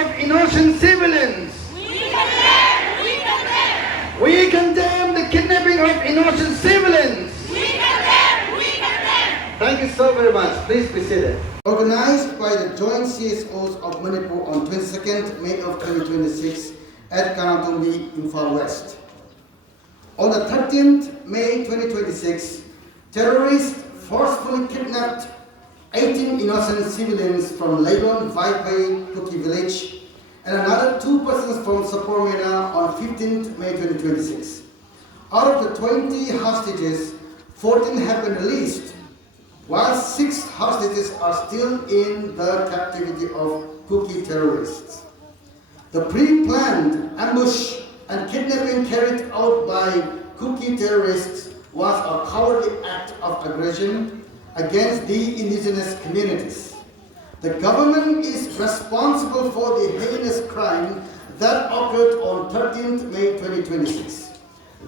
of innocent civilians. We condemn the kidnapping of innocent civilians. Thank you so very much. Please be seated. Organized by the joint CSOs of Manipur on 22nd May of 2026 at Kanglatongbi, Imphal West. On the 13th May 2026, terrorists forcefully kidnapped 18 innocent civilians from Legon Vaipai Kuki village and another 2 persons from Sapormena on 15th May 2026. Out of the 20 hostages, 14 have been released, while 6 hostages are still in the captivity of Kuki terrorists. The pre-planned ambush and kidnapping carried out by Kuki terrorists was a cowardly act of aggression against the indigenous communities. The government is responsible for the heinous crime that occurred on 13th May 2026.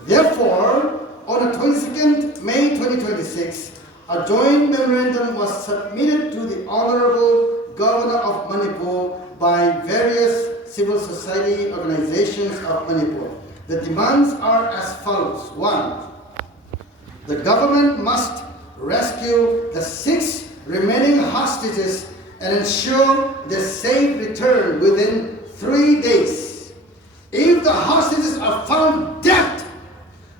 Therefore, on the 22nd May 2026, a joint memorandum was submitted to the Honorable Governor of Manipur by various civil society organizations of Manipur. The demands are as follows. 1. The government must rescue the 6 remaining hostages and ensure their safe return within 3 days. If the hostages are found dead,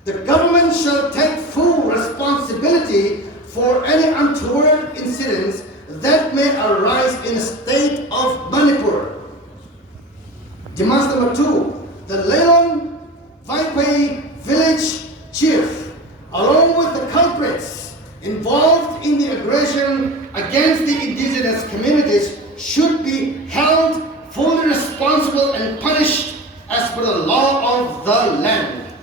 the government shall take full responsibility for any untoward incidents that may arise in the state of Manipur. Demands number 2, the Leon Vaipai village chief, along with the culprits involved in the aggression against the indigenous communities, should be held fully responsible and punished as per the law of the land.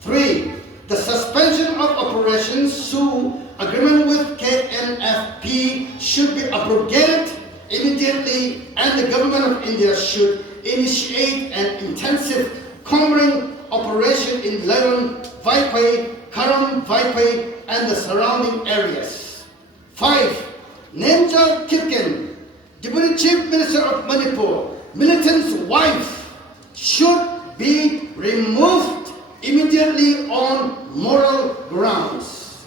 3. The suspension of Operation Sioux agreement with KRLWU should be abrogated immediately, and the government of India should initiate an intensive combing operation in Leron, Vaipai, Karam, Vaipai, and the surrounding areas. 5. Nenja Kitken, Deputy Chief Minister of Manipur, militant's wife, should be removed immediately on moral grounds.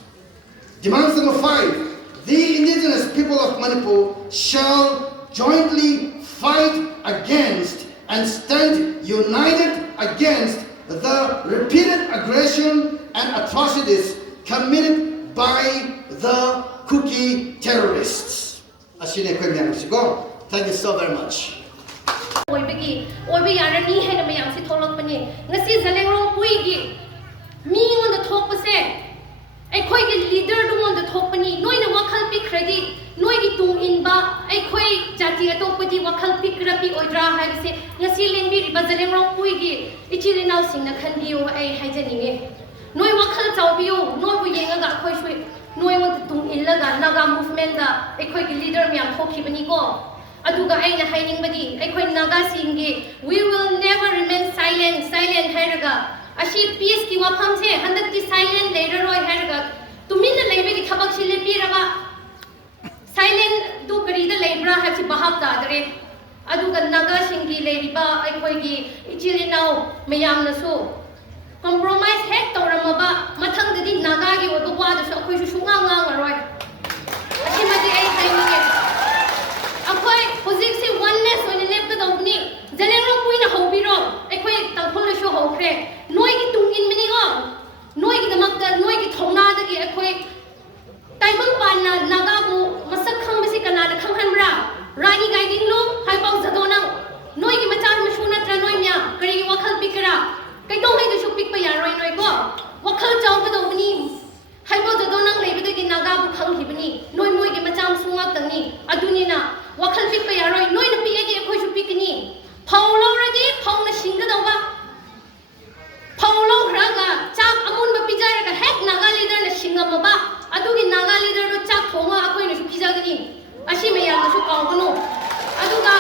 Demands number 5. The indigenous people of Manipur shall jointly fight against and stand united against the repeated aggression and atrocities committed by the Kuki terrorists. Thank you so very much. ꯑꯩꯈꯣꯏꯒꯤ ꯂꯤꯗꯔꯗꯨꯉꯣꯟꯗ ꯊꯣꯛꯄꯅꯤ ꯅꯣꯏꯅ ꯋꯥꯈꯜ ꯄꯤꯈ꯭ꯔꯗꯤ ꯅꯣꯏꯒꯤ ꯇꯨꯡ inba ꯑꯩꯈꯣꯏ ꯖꯥꯇꯤ ꯑꯇꯣꯞꯄꯗꯤ ꯋꯥꯈꯜ ꯄꯤꯈ꯭ꯔ ꯄꯤꯑꯣꯏꯗ꯭ꯔꯥ ꯍꯥꯏꯕꯁꯦ ꯉꯁꯤ ꯂꯦꯡꯕꯤꯔꯤꯕ ꯖꯂꯦꯡꯔꯣꯡꯄꯨꯏꯒꯤ ꯏꯆꯤꯜ ꯏꯅꯥꯎꯁꯤꯡꯅ ꯈꯟꯕꯤꯌꯨ ꯑꯩ ꯍꯥꯏꯖꯅꯤꯡꯉꯤ ꯅꯣꯏ ꯋꯥꯈꯜ ꯆꯥꯎꯕꯤꯌꯨ ꯅꯣꯏꯕꯨ ꯌꯦꯡꯉꯒ ꯑꯩꯈꯣꯏꯁꯨ ꯅꯣꯏꯉꯣꯟꯗ ꯇꯨꯡ ilꯂꯒ naga movement-ꯗ ꯑꯩꯈꯣꯏꯒꯤ ꯂꯤꯗꯔ ꯃꯌꯥꯝ ꯊꯣꯛꯈꯤꯕꯅꯤꯀꯣ ꯑꯗꯨꯒ ꯑꯩꯅ ꯍꯥꯏꯅꯤꯡꯕꯗꯤ ꯑꯩꯈꯣꯏ naga-ꯁꯤꯡꯒꯤ we will never remain silent ꯍꯥꯏꯔꯒ अशी पीस की वफम से हंदक की साइलेंट लेडर रोय हैरगा तुमिन लेबे की थबक से लेपीरबा साइलेंट दो करीदा लेब्रा है छि बहाब दादरे अदुगा naga सिंगी लेरिबा अखोयगी इचिलिनाव मयामनसो compromise हेक तौरमबा मथंगदि naga गी ओबा वादसो अखोयसु सुंगा ngangaroy असिमदि आई हाइनिगे अखोय होजिक से oneness ओने लेपगदौबनी जलेंगरोंपुइना हौबिरो अखोय तंखुलसो हौख्रे नोइगी तुंगिन मिनिगो नोइगी दमकता नोइगी थौनादगी अखोय ताइबंग पाना नागाबु मसक खंगबसि कनाना खंगहनब्रा रानी गाइडिंग लो हाइपाउ जदोनंग नोइगी मचान मशु नत्रा नोइम्या करिगी वखल पिकरा कैदों हैदसु पिकपा यारोय नोइगो वखल चावगदौबनी हाइपाउ जदोनंग लेबदगी नागाबु खंगहिबनी नोइ मोइगी मचाम सुंगातंगनी अदुनिना वखल पिकपा यारोय नोइना पिएगी अखोयसु पिकनी फौलौरगी fauna सिंगदौबा follow घरागा chalk Amun पिजारगा Keck naga leader na singamaba adugi naga leader ro chak thonga akoi na su pijagani ashi meyam na su kaugano aduga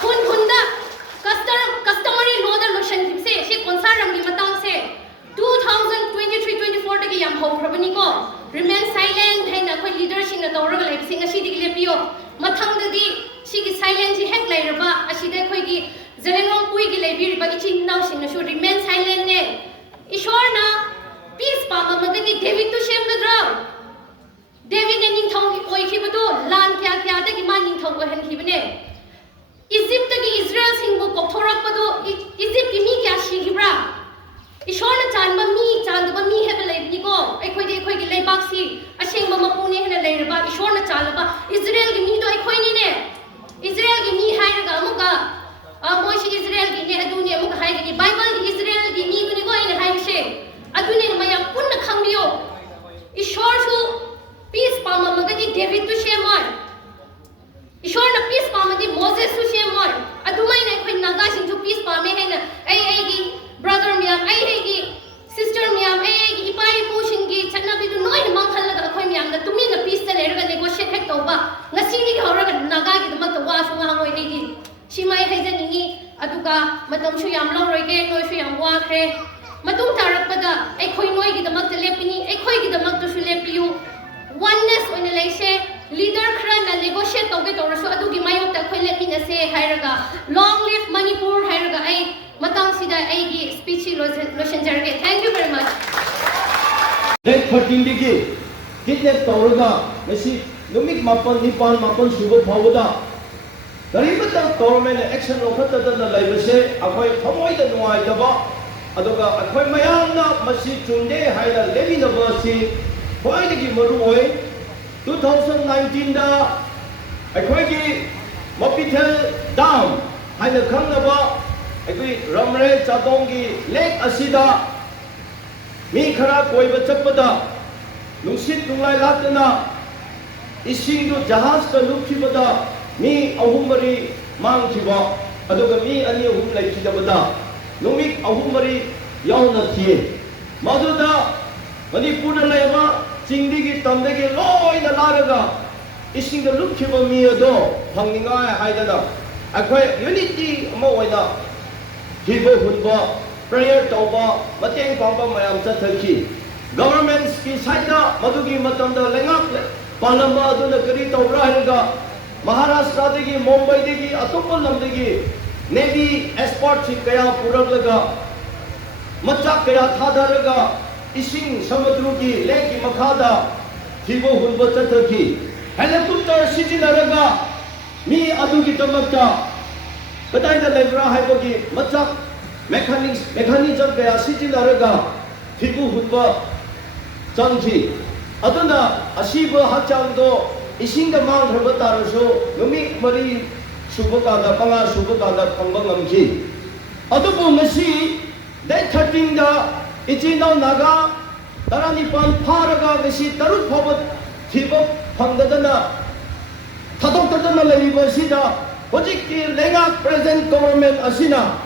khunda customary law da lotion kimse she konsaram gi matang se 2023-24 tagi yam haukrabani ko remain silent haina akoi leader sing na tawraga leibsing ashi digi lepiyo mathang dagi sigi silent ji hek lairaba ashi da akoi ꯑꯩꯈꯣꯏꯒꯤ ꯖꯂꯦꯡꯔꯣꯡ ꯄꯨꯏꯒꯤ ꯂꯩꯕꯤꯔꯤꯕ ꯏꯆꯤꯟ ꯏꯅꯥꯎꯁꯤꯡꯅꯁꯨ ꯔꯤꯃꯦꯟ ꯁꯥꯏꯂꯦꯟꯅꯦ ꯏꯁꯣꯔꯅ piece ꯄꯥꯝꯃꯒꯗꯤ ꯗꯦꯕꯤꯠꯇꯨ ꯁꯦꯝꯒꯗ꯭ꯔꯥ ꯗꯦꯕꯤꯠꯅ ꯅꯤꯡꯊꯧ ꯑꯣꯏꯈꯤꯕꯗꯨ ꯂꯥꯟ ꯀꯌꯥꯗꯒꯤ ꯃꯥ ꯅꯤꯡꯊꯧ ꯑꯣꯏꯍꯟꯈꯤꯕꯅꯦ इजिप्टगी Israel Singh कौथोरपदो Egypt की मी क्या सिखिब्रा ईश्वर चांबा मी चांदबा मी हेब लेबनिको अखोइदे अखोइगी लेबाक्सी असेंबा मपुने हेना लेरबा ईश्वर चालबा इजराइल की मी तो अखोइनीने इजराइल की मी हाइरगा अमुका मोइसी इजराइल की ने अदुने अमुका हाइगी बाइबल की इजराइल की मी दुनिको आइने हाइसे अदुने मया पुन्न खंबियो ईश्वर सु पीस पाममगदी डेविड तु शेमोय ईश्वर ने पीस पामदी मोसेस सु शेमोय अदुमाइने अखोइ नागा सिंह पीस पामे हेना आई ब्रदर मियाम आई सिस्टर मियाम आई इपा इपु सिंगी चन्नबी दु नोइ मांखलगा अखोइ मियाम दा तुमिन पीस ता लेरगा नेगोशिएट हेक तौबा ngasi हौरगा नागा की दमक वासु ngamoi आई सिमाइ हाइजनिंगी अदुगा मतम सु याम लौरोइगे नोइ सु याम वाखरे मतुम तारकपदा अखोइ नोइ की दमक लेपिनी अखोइ की दमक सु लेपियु oneness ओइने लेसे लीडर खरना नेगोशिएट तौगे तौरसु अदुगी मायोक ता अखोइ लेपिनसे हाइरगा long live manipur हाइरगा आई मतंग सिदा आईगी स्पीच लोशन जरगे thank you very much Date 13 digi kidnap tauruga mesi numik mapan nipan mapan suba phawada garibata government action lokata da laibase akhoi thamoi da nuai daba aduga akhoi mayamna masi chunde haila levi na basi khoidagi maru oi 2019 da akhoi gi Mopithel dam haila khangnaba अभी रमरे चादोंगी lake असिदा मी खरा कोई बचपदा नुसित नुलाई लातना इसिंग दो जहाज का लुप्खिबदा मी अहुमरी मांगखिबा अदुगा मी अनि अहुम लाइखिदबदा नुमिक अहुमरी यावना थिए मदुदा मणिपुर लेबा चिंगदिगी तमदगी लोइना लारगा इसिंग दो लुप्खिबा मी अदो फंगनिंगा हाइदना अखोय यूनिटी अमा ओइना हिबो हुनबा प्रेयर तौबा मतेंग पांबा मयाम चथखि गवर्नमेंट्स की साइडा मदुगी मतमदा लेंगाक पालंबा अदुना करी तौरा हैगा महाराष्ट्र दगी मुंबई दगी अतोप लमदगी नेवी एक्सपोर्ट सी कया पुरगलगा मच्चा कया थादरगा इसिंग समुद्र की लेक की मखादा हिबो हुनबा चथखि हेलीकॉप्टर सिजिनरगा मी अदुगी तमक्ता कदाइदा लेब्रा हाइबगी मच्चा मेकानिज्म कया सिजिनरगा हिबु हुनबा चंगि अदुना असिबो हचांगदो इसिंगा मांगरबा तारसो नुमि मरी सुबकादा पंगा सुबकादा फंबा ngमखि अदुबु ngasi day 13 da इचिनाव Naga तरानिपान फारगा ngasi तरु फबा थिबो फंगदना थादोक्तदना लेबिबसिदा Hojiki lenga present government asina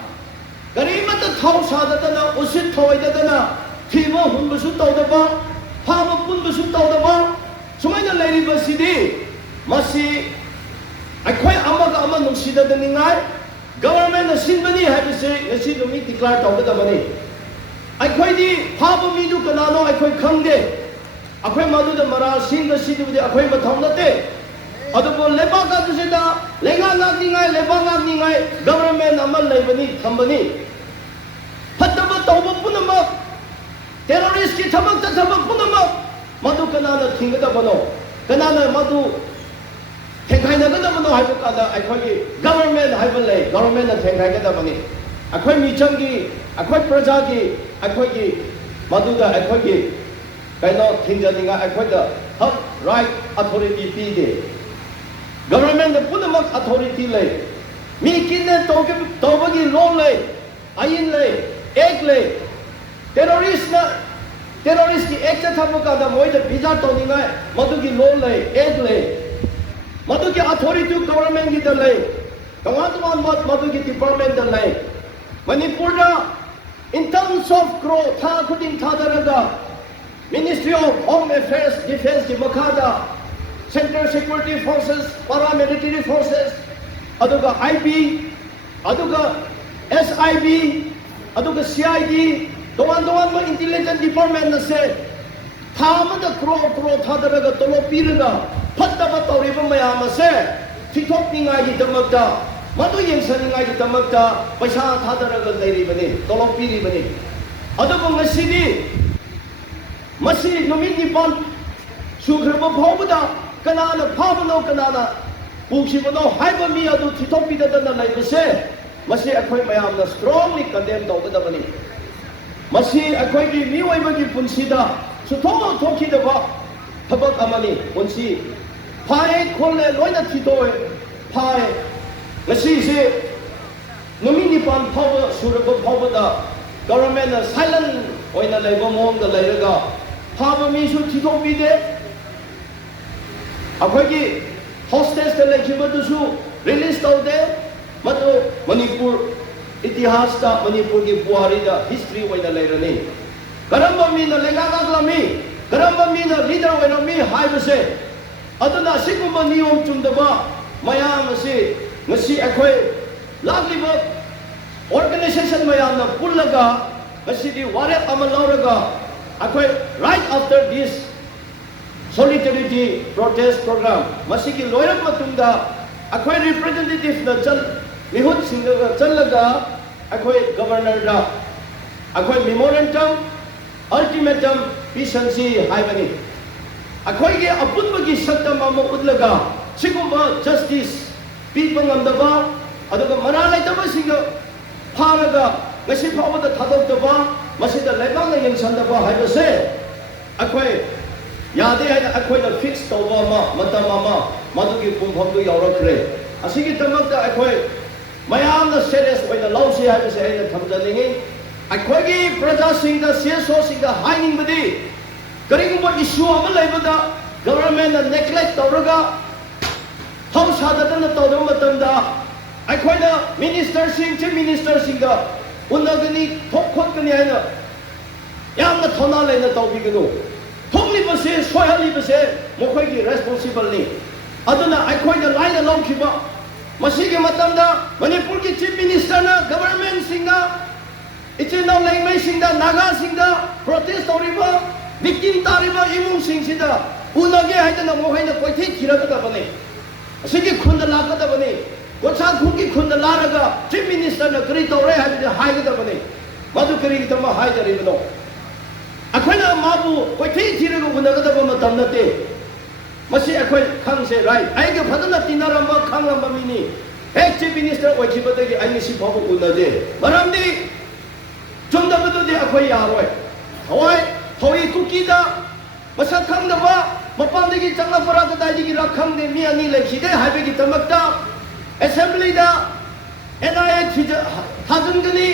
garimata thau sadadana usit thoidadana thibo hunbusu tawdaba phama punbusu tawdaba sumaina leiriba sidi masi akhoi amaga ama nungsidadani ngai government asinbani habise ngasi numi declare tawdabani akhoi di phaba midu kanano akhoi khangde akhoi maduda mara singa sidubudi akhoi mathawnate अदुबो लेबाका दुसेदा लेगा नागनिंगाय लेबागा निंगाय government अमल लेबनी थंबनी फतबा तौबा पुनमा terrorist की थबक थबक पुनमा मदु कनाना थिंगदा बनो कनाना मदु थेंखाइनगदा बनो हाइबो कादा अखोगी government हाइबले government थेंखाइगदा बनी अखोय मिचंगी अखोय प्रजागी अखोगी मदुदा अखोगी काइनो थिंजनिंगा अखोयदा हक राइट अथॉरिटी पीदे Government punamak authority lay mi kinne tawbagi law lay ayin lay ek lay terrorist ki ek cha thamuka da moida visa tawninga madugi law lay ek lay madugi authority government gi da lay kawan madugi department da lay manipur da in terms of growth tha khudin thadaraga Ministry of Home Affairs Defense ki makada Central Security Forces, Paramilitary Forces, aduga IB, aduga SIB, aduga CID, doan ma intelligence department na se thama da kro thadaraga tolo piraga phattaba tawriba mayam se thithok ningai gi damakta madu yengsaningai ki tamakta paisa thadaraga leiribani tolok piribani adubu ngasidi masi numit nipon sugraba phawbada kanana phawbano kanana puksibano haiba mi adu thitopidadana leibase masi akhoi mayamna strongly condemn tawgadabani masi akhoi gi miwaibagi punsida suthong thokidaba thabak amani punsi phai kholle loina thitoe phai ngasi se numit nipan phawba suraba phawbada government na silent oina leiba mong da leiraga phaba mi su thitopide akhoi gi hostage da lekibadu release taude madu Manipur itihas da Manipur ki buhari da history oina leirani karamba mi na lenga gaglami karamba mi na leader oina mi haibase aduna siguma niyom chumdaba mayam ase ngasi akhoi lagliba organization mayam na pullaga ngasi di warep ama lauraga akhoi right after this solidarity protest program masigi loirak matungda akhoi representative na chal mihut singaga challaga akhoi governor da akhoi memorandum ultimatum pisansi haibani akhoi ge apunbagi sakta mama udlaga sigumba justice people ngamdaba aduga maralai taba singa pharaga ngasi phawada thadokdaba masida leibang na yengsandaba haibase akhoi yade hai akhoi na fix tawba ma matam ma madugi pumpham du yaurakre asigi tamakta akhoi mayam na serious oina lause haibase aina thamjaningi akhoi gi praja singda CSO singda haining badi karigumba issue ama leibada government na neglect tawraga thom sadadana tawdam matamda akhoi na minister singa unagani thokkhotgani haina yamna thona leina tawbiganu thonglibase soyhalibase mokhoi responsible ni aduna akhoi na laina lawkhiba masigi matamda Manipur ki chief minister na government singa ichina lengmai singda naga singda protest tawriba victim tariba imung singsida unage haidana mokhoi na koithi thiraga bane asigi khunda lakada bane kocha khungi khunda laraga chief minister na kari tawre haide haigada bane madu kari tama haidari bano akhona mabu koithi thiraga unagada bama tamnate masi akhoi khangse right aige phadana tinaramba khangramba mini ek chief minister oikhibadagi aini si phabu unade maramdi chumdabadu de akhoi yaroi hawai thoi kukida masa khangdaba mapandagi changla parada daigi rakhang de mi ani lekhide haibegi tamakta assembly da NIA thajungani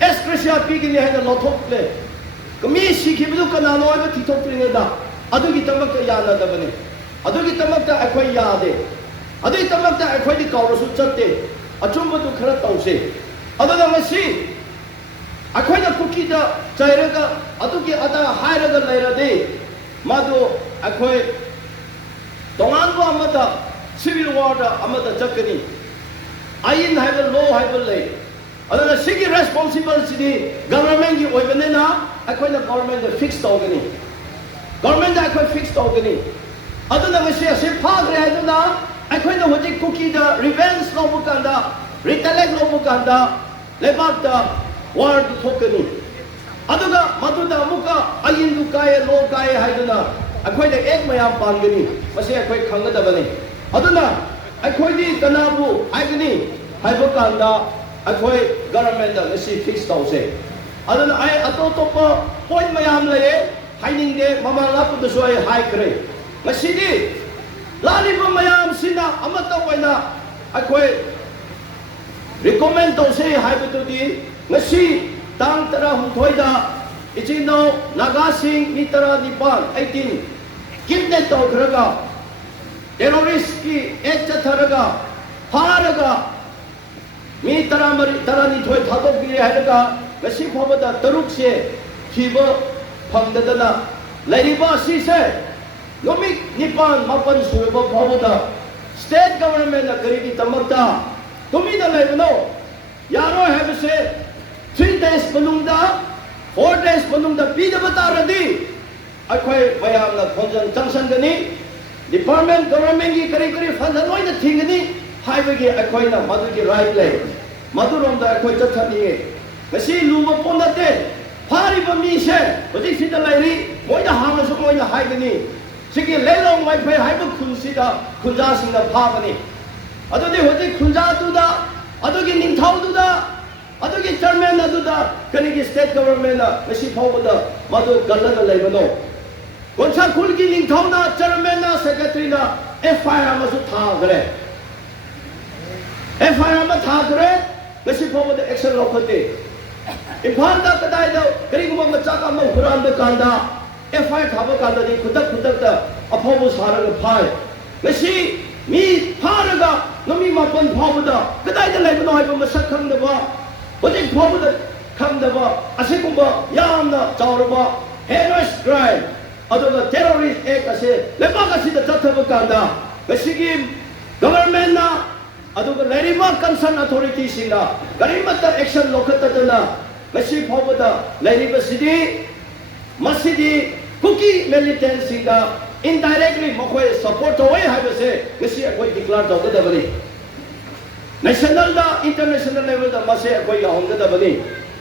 escretia pigini haina lothokle kami sikhibu kanano aiba thitopringe da adugi tamakta yana dabane adugi tamakta akhoi yade adugi tamakta akhoi di kawrasu chatte achumbadu khara tause adana masi akhoi na kukida chairaga adugi ada hairaga lairade madu akhoi tonganba amada civil war da amada chakani ayin haiba law haiba lay adana sigi responsibility government gi oibanena akhoi na government da fix tawgani government da akhoi fix tawgani adana masi ase phagre haiduna akhoi na hoji kukida revenge law bukanda retaliate law bukanda lebak da war thokani aduga maduda amuka ayin du kai lo kai haiduna akhoi da ek mayam pangani masi akhoi khangadabani aduna akhoi di kanabu aigani haiba kanda akhoi government da masi fix tause aduna ai atotopa point mayam laye haining de mamala pu du soi hai kre masi di lali ba mayam sina amata waina akhoi recommend tause haiba tu di masi tang tara humthoida ichino nagasing ni tara nipan 18 kidnap tawkhraga terrorist ki ekcha tharaga pharaga mi tara mari tara ni thoi thadok bi hairaga ngasi phobada taruk se thiba phangdadana lairiba si se nomik nipan mapan suba phobada state government na karigi tamakta tumi da laibno yaro have se 3 days manungda 4 days manungda pidaba taradi akhoi mayam na khonjan changsan gani department government gi kari kari fund loina thingani हाइबगी अखोइना मधुगी right ले मधुरोंदा अखोइ चथनिए ngasi luba ponate phari ba mi se hoji sida lairi moina hanga so moina haigani sigi lelong mai phai haiba khunsi da khunja sing da phabani adodi hoji khunja tu da adogi ningthau tu da adogi chairman adu da kani gi state government na ngasi phau da madu galaga laibano gonsa khulgi ningthau na chairman na secretary na FIR ma su tha gare FIR ma tha gare ngasi phau da action lokhate Imphal दा कदाई दा करीगुम मचा का म हुरान दा कांदा FI थाबा कांदा दी खुदक खुदक दा अफोबो सारग फाय मसी मी फारगा नमी मापन फाबदा कदाई दा लेबनो हाइबो मसक खंदबा होजिक फाबदा खंदबा असेकुंबा यामना चावरबा हेनस क्राइम अदोगा टेररिस्ट एक असे लेबा कासी दा चथबा कांदा मसीगी गवर्नमेंट ना अदोगा लेरिबा कंसर्न अथॉरिटी सिंगा करीमत एक्शन लोखततना मसी फावदा लेरिबा सिदी मसीदी कुकी मिलिटेंट सिंगा इनडायरेक्टली मखोय सपोर्ट होय हाबसे मसी अखोय डिक्लेयर तौगदबनी नेशनल दा इंटरनेशनल लेवल दा मसे अखोय याहोंगदबनी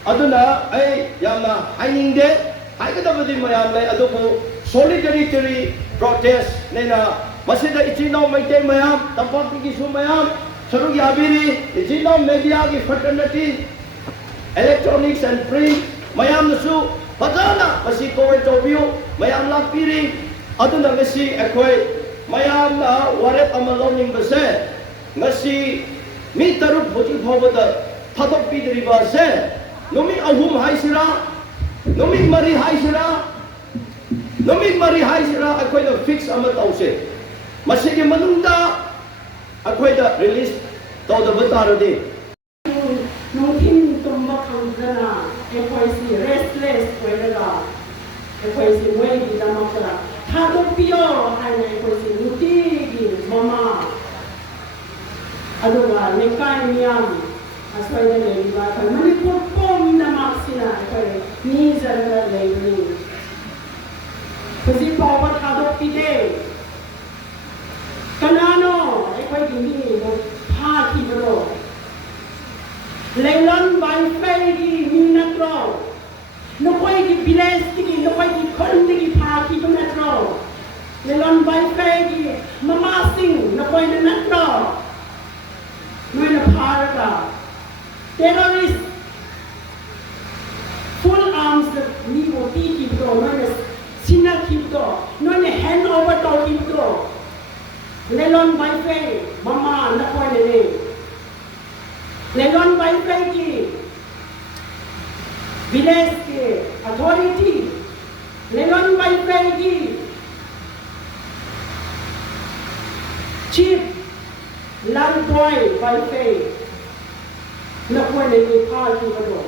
अदुना ऐ यामना हाइनिंगदे हाइगदबदी मयाम ले अदुबु सॉलिडरिटी प्रोटेस्ट नेना मसीदा इचिनो मैते मयाम तंपाकी सु मयाम सरुग याबिरी इचिनो मीडिया की fraternity electronics and print mayam nasu fazana masi cover tobiu mayam lakpiri aduna ngasi akhoi mayam na waret amalong base ngasi mi taruk boti phobada thadok pidri ba se nomi ahum haisira nomi mari haisira akhoi da fix ama tause masi ke manungda akhoi da release to da bataradi एकोइसी restless कोइलगा एकोइसी वेगी दमकरा थादो पियो हाइने एकोइसी नुटीगी mama अदुगा लेकाय मियाम असवाइदा लेबा का Manipur pome नमाक्सिना एकोइ नीजरगा लेबनी खुसी पावा थादो पिदे कनानो एकोइ गिमी फा की बरो लेलन बाई फेगी मिनत्रो नकोई की बिलेस की नकोई की खंड की फाकी तो नत्रो लेलन बाई फेगी ममा सिंह नकोई न नत्रो नोई न फारका टेररिस्ट फुल आर्म्स नी वो टी की तो नोई न सिना की तो नोई न हैंड ओवर तो की तो लेलन बाई फे ममा नकोई ने लेलन बाई की विलेज के अथॉरिटी लेलन बाई की चीफ लंबॉय बाई नकोई ने पाल की बदो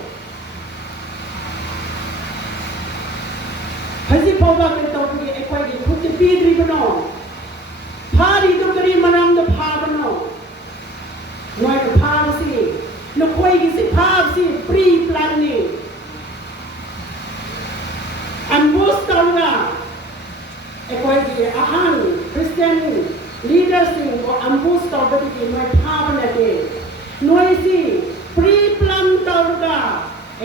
हजी पोवा के तो की एकोई की खुद पीद्री बनो फारी तो करी मनम तो फा बनो नोई तो फाव सी नकोई की सी फाव सी प्री प्लानिंग अनबूस तौला एकोई की आहान क्रिश्चियन लीडर्स को अनबूस तौला की नोई फाव नके नोई सी प्री प्लान तौला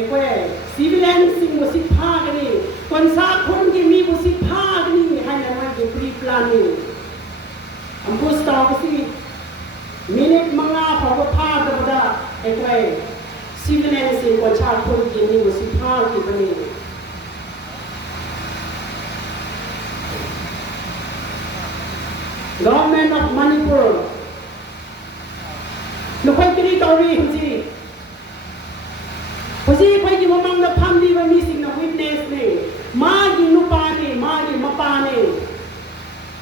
एकोई सिविलियन सिंग मुसी फागनी कंसा खुन की मी मुसी फागनी है नोई की प्री प्लानिंग अनबूस तौला सी मिनिट मंगा फाव फा दबदा एकोई सिविलियन सिंग को चार खुन की मी मुसी फाग की बनी Government of Manipur नकोई करी तौरी हुजी हुजी कोई की ममंग द फैमिली व मिसिंग न विटनेस ने मागी नुपा ने मागी मपा ने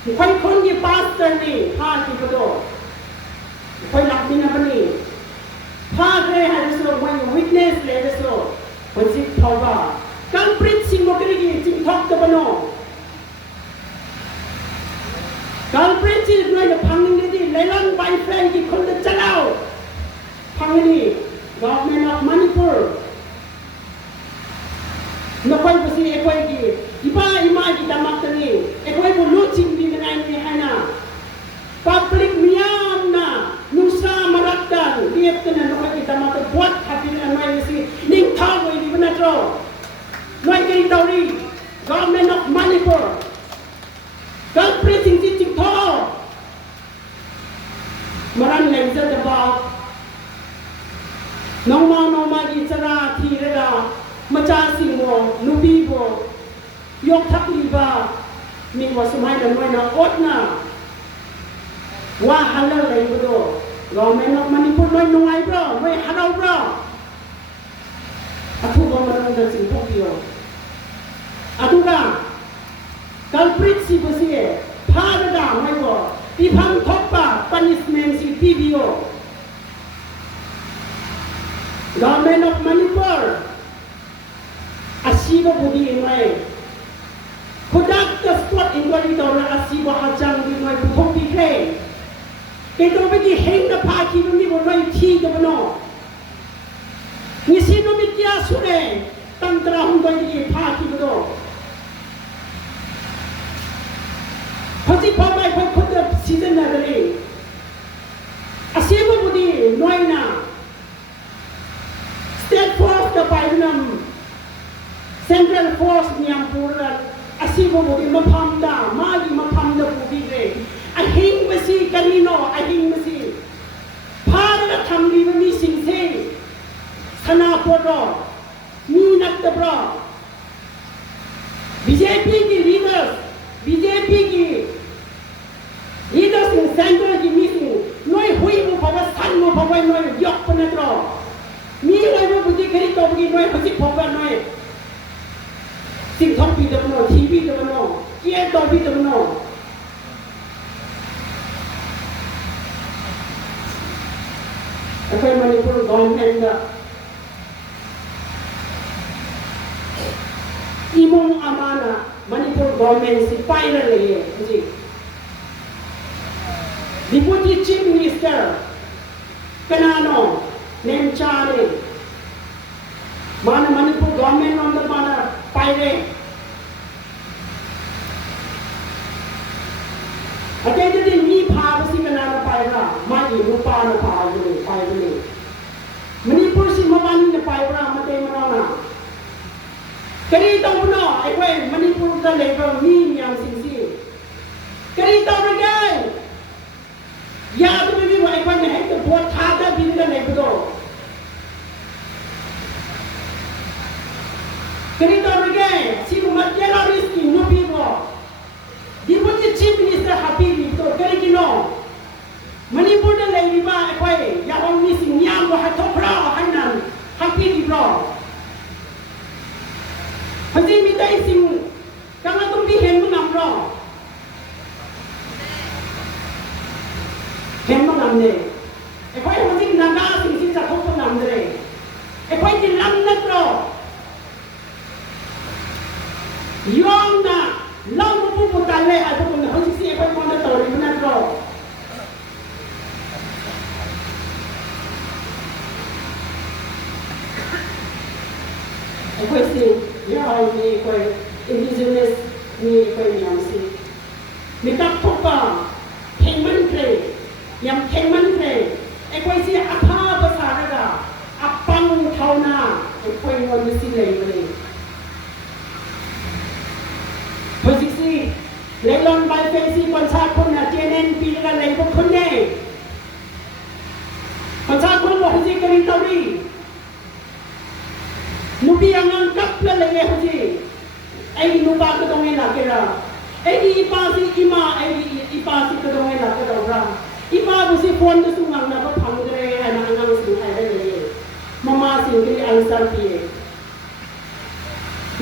कोई कोन की पास्टर ने फा की बदो कोई लक्ष्मी न बनी फा गए है सो कोई विटनेस ले सो हुजी थौबा कल्प्रिट सिंह मोकरी की चिंग थक तो बनो कल्प्रिट सिंह नोई न फंगिंग दी लेलन बाई फ्रेंड की खुद चलाओ फंगिनी गवर्नमेंट ऑफ मणिपुर नकोई बसी एकोई की इबा इमा की दमकनी एकोई को लूचिंग भी बनाई है ना पब्लिक मियाम ना नुस tama to buat happy na noi si ning thang we di benatro noi kiri tauri government of Manipur kan preaching teaching to maran legend about noma gi chara thi ra macha sing mo nubi bo yok thak li ba ni wa sumai na noi na ot na wa halal lai bo do government of Manipur noi nungai bro noi harau bro aku ba maran da sing thok dio atu ga culprit si bo si pha da noi bo ti phang thok pa punishment si ti bio government of Manipur asiba budi inai kodak the spot in body dona asiba hajang di noi buhok di kre ke to be di heng da pa ki mi bo noi thi da no ni si no mi kya sune tantra hum doi di pa ki bo Pati pa mai pa khod season na dali asiba budi noi na State Force the Painam Central Force Nyampura Asibo Budi Mapamda Magi Mapamda Budi I hing Masi Kanino I hing Masi Pada Tamli Mi Sing Sing Sana Podo Minat the Bro BJP leaders in Central meeting Noi Hui Mu Pava San Mu Pava Noi Yok Panatroมีอะไรมาบุญคดีตัวบุญน้อยภาษีพบกันน้อยสิ่งท้องปีตัวน้อยทีวีตัวน้อยเกียร์ตัวปีตัวน้อยแต่ใครมันพูดกองแห่งละอีมงอามานะมันพูดกองแห่งสิไปเลยจริง Deputy Chief Minister กันนาโนname Charlie. Mana Manipur government on the mana pirate. Again, the me power si kanana paira. Magi rupa na paira. Manipur si mamani na paira mate manana. Kari tau no, I went Manipur the labor me yang singsi. Kari tau again. Ya tu bibi wa ikwan na hek buat thada bibi na labor. Kereta again, si umat jala riski nubi bo. Deputy Chief Minister happy to kerikino. Manipur na lagi ba akwai ya wang missing nyam bo hatopra hanan happy bro. Hadi mitai sing Kanglatongbi hen mo nam bro. Hen mo nam ne. Akwai hadi naga sing sa thok nam dre. Akwai din lam na bro. Yong na lau mo po tale ay po na hasi si ay po na tori mo na ro. Ay po si yaw ni po indigenous ni po yang si. Mitak po pa payment kre yang payment kre ay po si apa basara ka apang thau na ay po yung si lay mo Posisi, lelon by fancy konsak pun na tienen pilihan lain pun kunye. Konsak pun mau haji kering tauri. Nubi yang angkat pula lagi haji. Ai nuba ketemu nak kira. Ai ipa si ima, ai ipa si ketemu nak kira orang. Ipa busi pun tu sungang nak berpang dere, anak anak sungai dere. Mama sendiri ansar piye.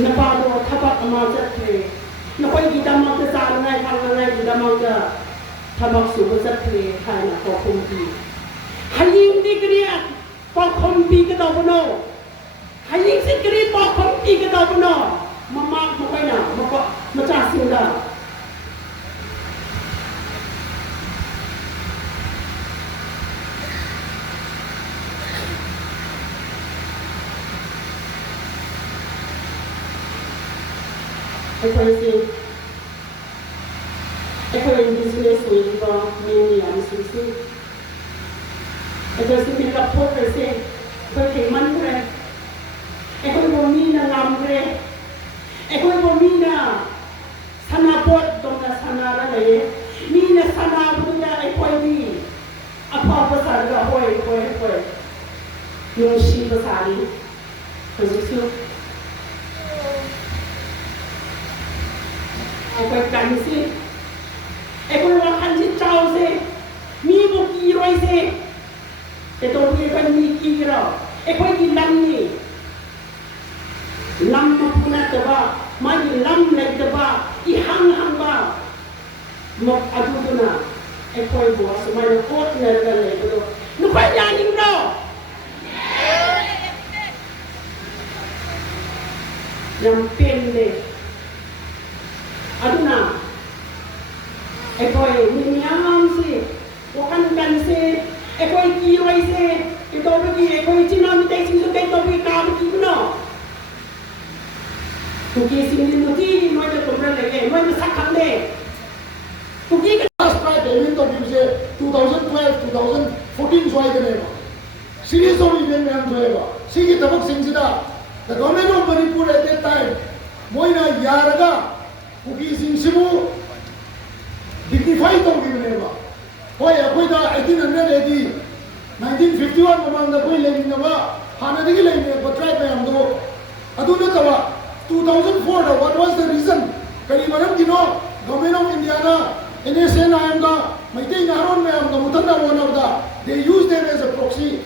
Napa do thapak amajat ke. Nakoi kita mau ke sana ngai kita mau ke tamak subuh sekali hai nak kompi. Haying di kriya kompi ke tau bono. Haying si kriya kompi ke tau bono. Mama nakoi na macam sila. Eko indigenous ni ba ni yang sisi. Eko si kita pot kasi ꯅꯨꯡꯁꯤꯕ ꯁꯥꯔꯤ ꯍꯧꯖꯤꯛꯁꯨ ꯑꯩꯈꯣꯏ ꯀꯟꯁꯤ ꯑꯩꯈꯣꯏ ꯋꯥꯈꯜꯁꯤ ꯆꯥꯎꯁꯦ ꯃꯤꯕꯨ ꯀꯤꯔꯣꯏꯁꯦ ꯀꯩꯗꯧꯕꯒꯤ ꯑꯩꯈꯣꯏ ꯃꯤ ꯀꯤꯒꯦꯔꯣ ꯑꯩꯈꯣꯏꯒꯤ ꯂꯝꯅꯤ ꯂꯝ ꯃꯄꯨ ꯅꯠꯇꯕ ꯃꯥꯒꯤ ꯂꯝ ꯂꯩꯇꯕ 이항 한바 아주구나 에코이 보아서 마이 꽃내가 내고도 누가 야닝로 양pen데 아두나 에코이 니냠시 오칸간세 에코이 기로이세 이도르기 에코이 지나미 대신도 대도르기 까부기구나 Tuki singin nuti noi de tumra lege noi de sakhande tuki ke last try event of you 2012 2014 joy kare ba series of event mein joy ba sigi tabak singsida the government of Manipur at that time moina yaraga tuki singsibu dignify to givene ba hoy akoi da 1880 1951 mamang da koi lenin na ba hana digi lenin ba try mai amdo aduna tawa 2004 what was the reason kari maram kino government of India na NSN ayamga maitai naron me amga mutanda one of the they use them as a proxy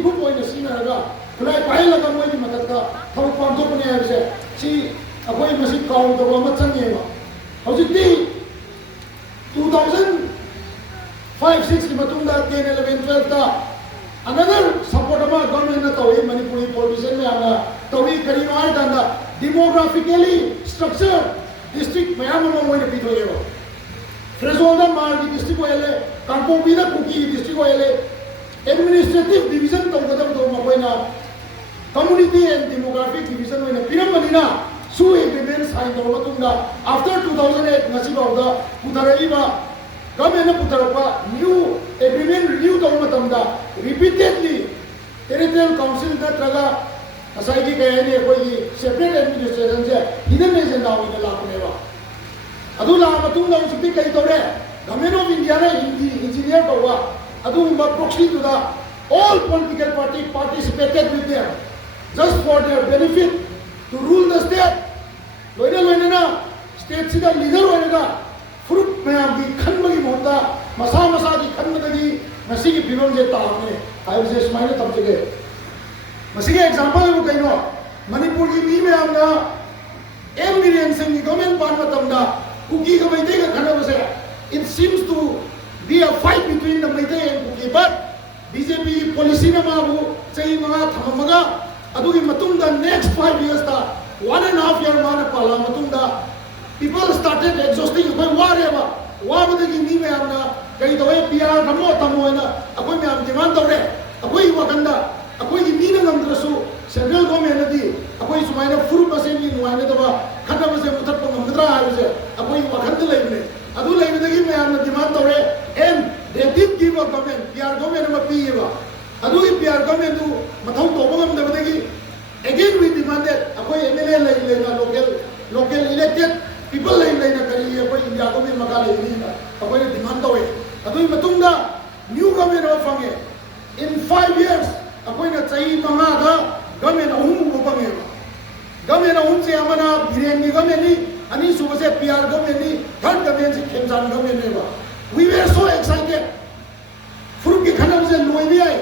group oina sinaraga kulai pai laga moi matatka thau pam to pune aise si akoi masi kaw to ma change ma hojikti 2005-6 ki matunda 10 11 12 ta another support ama government na tawi Manipuri politician me amna tawi kari no ay danda demographically structured district mayam mo moina pitho yero Fresholda Margi district oile Kampongbi da Kuki district oile administrative division to gadam to makoina community and demographic division oina piram manina su agreement sign to matunda after 2008 ngasi ba da utaraiba government putarapa new agreement renew to matamda repeatedly territorial council da traga asai ki ni koi separate administration se hidden agenda oina la kuneba adu la matung da usuti kai tore government of India na engineer bawa adu ma proxy to the all political party participated with them just for their benefit to rule the state loina na state sida leader oina fruit mayam ki khanbagi mohta masa ki khanbagi masi ki pilon je taamne I was just minor tamjege masige example ko kaino Manipur ki mi mayam na M million sing government ban matamda Kuki ka Meitei ka khana base it seems to be a fight between the Meitei and Kuki but BJP policy na mabu chai mga thamamaga adugi matungda next 5 years ta 1.5 year mana pala matungda people started exhausting koi wareba wabudagi mi mayam na kai toy PR tamo na akoi mayam demand tore akoi wakanda akoi gi mi na ngamdrasu central government di akoi sumaina furu base ni nuaina daba khana base mutat ko ngamdra ayuse akoi wakhand leibne adu leibdagi mayam na demand tore and they did give a government PR government ma piwa adu PR government du mathau tobangam dabadagi again we demanded akoi MLA leina local elected people leina kari akoi India government maga leina akoi demand tore adu matungda new government of fange in 5 years akoi na chai manga da government ahum upange government ahum se amana biren ni government ni ani subase PR government ni third government se khemjan government ne ba we were so excited fruit ki khana se loi bi ai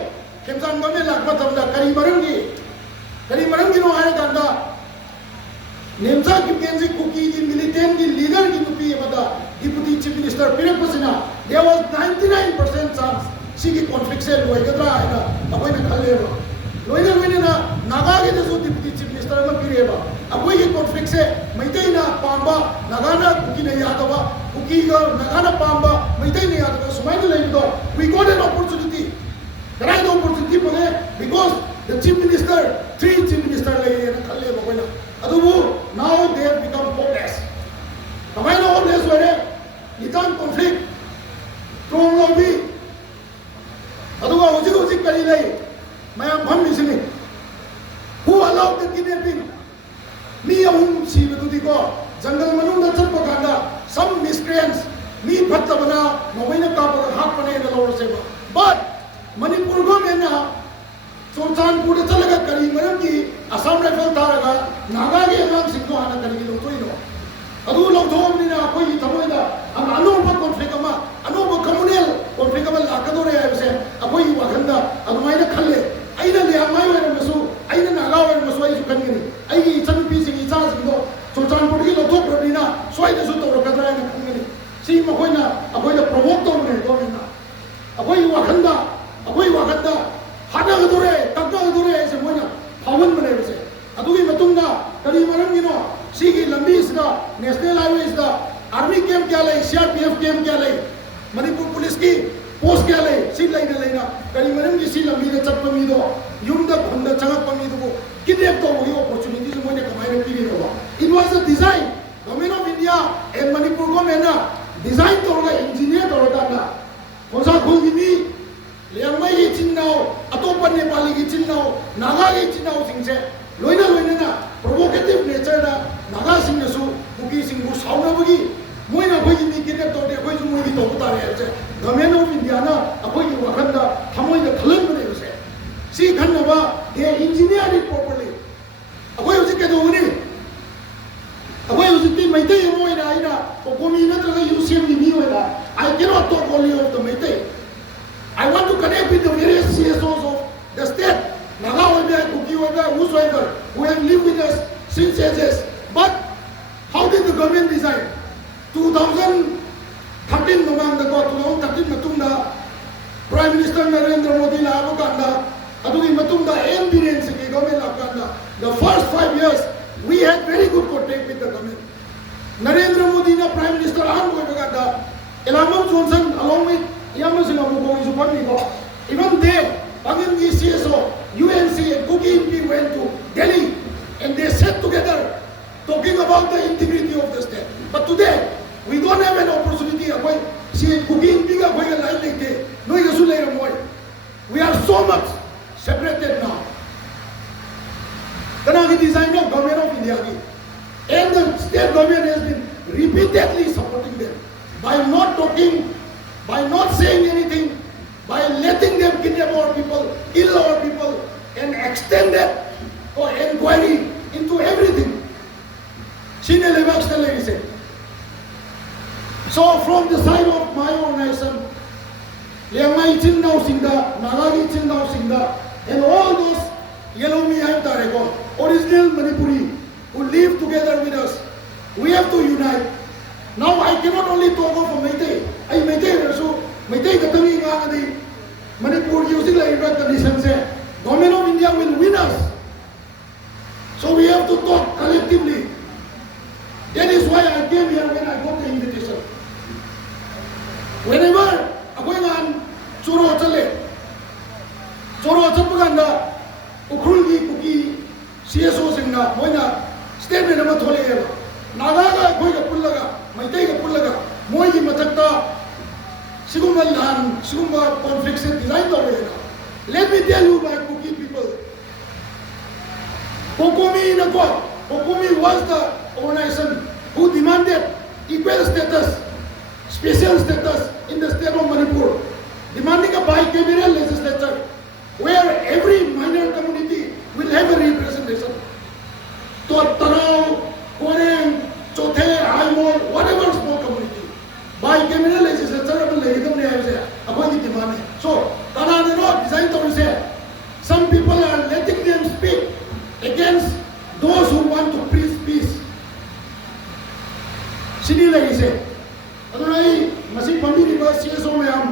khemjan government lakpa tamda kari marangi no ay ganda nemsa ki kenji kuki ki militant ki leader ki nupi bada deputy chief minister pire pasina there was 99% chance she ki conflict se loi gadra aina apoi na khale ba loina na naga ke so deputy chief minister ma pire ba apoi ki conflict se Meitei na pamba naga na kuki na yadaba kuki ga naga na pamba Meitei na yadaba sumaina lai do we got an opportunity the right opportunity page because the chief minister 3 chief minister lai na khale ba koina adubu now they have become hopeless kamaina hopeless were itan conflict strong lobby aduga hojik kari lai mayam bhammi sini who allowed the kidnapping me ahum si bedudi ko jungle manung da chappa kanda some miscreants me phattabana noina ka hak pane na lor se but Manipur government na Sultanpur chalaga kari maram ki Assam rifle taraga naga ge ngang singko ana kari lo toino adu lo thom ni na koi thamoi da anu ba conflict ama anu ba communal conflict ama lakadore ai se akoi wa khanda adu mai na khalle aina le amai wa masu aina naga wa masu ai kan ni ai gi chan pi sing cha sing do Sultanpur ki lo thok ro ni na soi da su to ro kadra na khung ni si ma koi na akoi da promote to ne do na akoi wa khanda hana gadore takka gadore se moina hawan bane se adugi matunga kali maram gino sigi lambi isda national highway isda army camp kya lai CRPF camp kya lai manipur police ki post kya lai si laina kali maram gi si lambi da chappa mi do yumda khunda changak pa mi do kidnap to ho opportunity se moina kamai na piri ro it was a design government of India and Manipur government na design to ga engineer to da na kosa khungi mi Liangmai ki chinnao, atopan Nepali ki chinnao, naga ki chinnao singse, loina na provocative nature na naga sing na su, buki sing bu sauna bagi, moi na koi ni kidnap to de koi ju moi ki to uta re se, government of India na akoi ki wakanda thamoi da khalan bane se, si khanna ba they engineered it properly, akoi usi ke do ni, akoi usi ti maitai moi na ina, komi na traga UCM ni mi na, I cannot talk only of the maitai. I want to connect with the various CSOs of the state, Naga Webe, Kuki Webe, whosoever, who have lived with us since ages. But how did the government design? 2013 matungda Prime Minister Narendra Modi la abukanda, adugi matungda LNC-EZ government abukanda. The first 5 years, we had very good contact with the government. Narendra Modi na Prime Minister ahan ko abukanda, Elamam Johnson along with even they, Pangin CSO, UNC and Kuki went to Delhi and they sat together talking about the integrity of the state. But today, we don't have an opportunity. We are so much separated now. The design of government of India and the state government has been repeatedly supporting them by not talking, by not saying anything, by letting them kidnap our people, kill our people, and extend that inquiry into everything. So from the side of my organization, Liangmai Chindao Singda, Nagagi Chindao Singda, and all those Yellow Mihai Tareko, original Manipuri, who live together with us, we have to unite. Now I cannot only talk of Meitei. I Meitei also, Meitei Katami Ngadi, Manipur using the conditions, Government of India will win us. So we have to talk collectively. That is why I came here when I got the invitation. Whenever going on Choro Chale, Choro Chapaganda, Ukrulgi Kuki, CSO Singna, Moina, statement of Tole, Naga, Goya Pulaga, Maitega Pulaga, Moyi Matata, Siguma Lan, Siguma conflicts designed away. Let me tell you, my Kuki people, Kokomi in a court. Kokomi was the organization who demanded equal status, special status in the state of Manipur, demanding a bicameral legislature where every minor community will have a representation. Tarao, Koreng, Chothe, Haimol, whatever small community, bicameral legislature will lay them there. So, some people are letting them speak against those who want to preach peace. Sini lagi se. Adunai masih pamiri ba CSO mayam